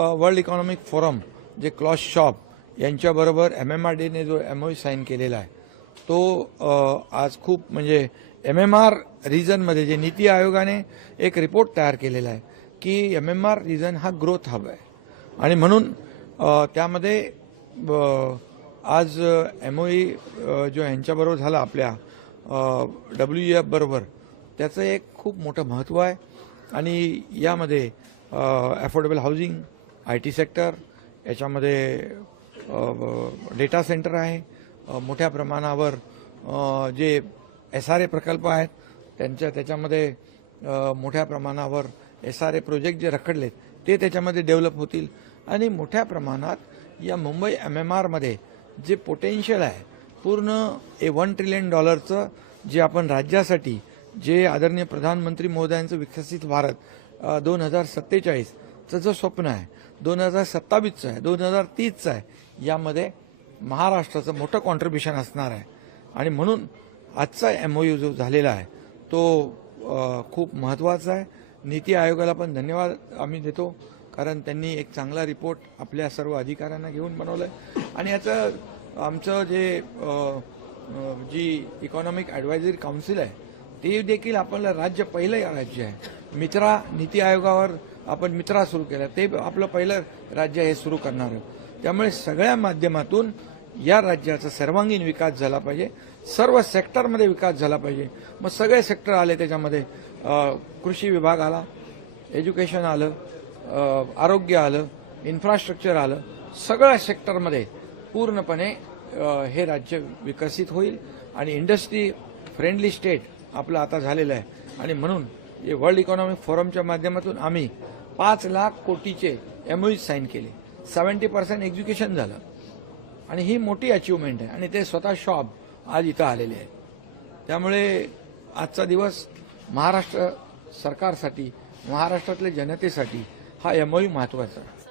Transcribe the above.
World economic forum जे cloth shop यांच्याबरोबर MMRDने जो MOU साईन केलेला आहे तो आज खूप म्हणजे MMR रिजनमध्ये जे नीती आयोगाने एक रिपोर्ट तयार केलेला आहे की MMR रिजन हा ग्रोथ हब आहे आणि म्हणून त्यामध्ये आज MOU जो यांच्याबरोबर झाला आपल्या WEF बरोबर त्याचं एक खूप मोठं महत्त्व आहे आणि यामध्ये अफोर्डेबल हाऊसिंग, IT सेक्टर, याच्यामध्ये डेटा सेंटर आहे, मोठ्या प्रमाणावर जे SRA प्रकल्प आहेत त्याच्यामध्ये मोठ्या प्रमाणावर SRA प्रोजेक्ट जे रखडलेत ते त्याच्यामध्ये डेव्हलप होतील आणि मोठ्या प्रमाणात या मुंबई MMRमध्ये जे पोटेन्शियल आहे पूर्ण $1 ट्रिलियन जे आपण राज्यासाठी जे आदरणीय प्रधानमंत्री महोदयांचं विकसित भारत 2047चं जो स्वप्न आहे 2027चं आहे 2030चं आहे यामध्ये महाराष्ट्राचं मोठं कॉन्ट्रिब्युशन असणार आहे आणि म्हणून आजचा MOU जो झालेला आहे तो खूप महत्त्वाचा आहे. नीती आयोगाला पण धन्यवाद आम्ही देतो कारण त्यांनी एक चांगला रिपोर्ट आपल्या सर्व अधिकाऱ्यांना घेऊन बनवला आहे आणि याचं आमचं जे जी इकॉनॉमिक ॲडवायझरी काउन्सिल आहे ते देखील आपलं राज्य पहिलं राज्य आहे. मित्रा नीती आयोगावर आपण मित्रा सुरू केला ते आपलं पहिलं राज्य हे सुरू करणार आहे. त्यामुळे सगळ्या माध्यमातून या राज्याचा सर्वांगीण विकास झाला पाहिजे, सर्व सेक्टरमध्ये विकास झाला पाहिजे. मग सगळे सेक्टर आले त्याच्यामध्ये कृषी विभाग आला, एज्युकेशन आलं, आरोग्य आलं, इन्फ्रास्ट्रक्चर आलं, सगळ्या सेक्टरमध्ये पूर्णपणे हे राज्य विकसित होईल आणि इंडस्ट्री फ्रेंडली स्टेट आपलं आता झालेलं आहे आणि म्हणून हे वर्ल्ड इकॉनॉमिक फोरमच्या माध्यमातून आम्ही 5 लाख कोटीचे MOU साईन केले, 70% एक्झिक्युशन झालं आणि ही मोठी अचिव्हमेंट आहे आणि ते स्वतः शॉब आज इथं आलेले आहेत. त्यामुळे आजचा दिवस महाराष्ट्र सरकारसाठी, महाराष्ट्रातल्या जनतेसाठी हा MOU महत्त्वाचा आहे.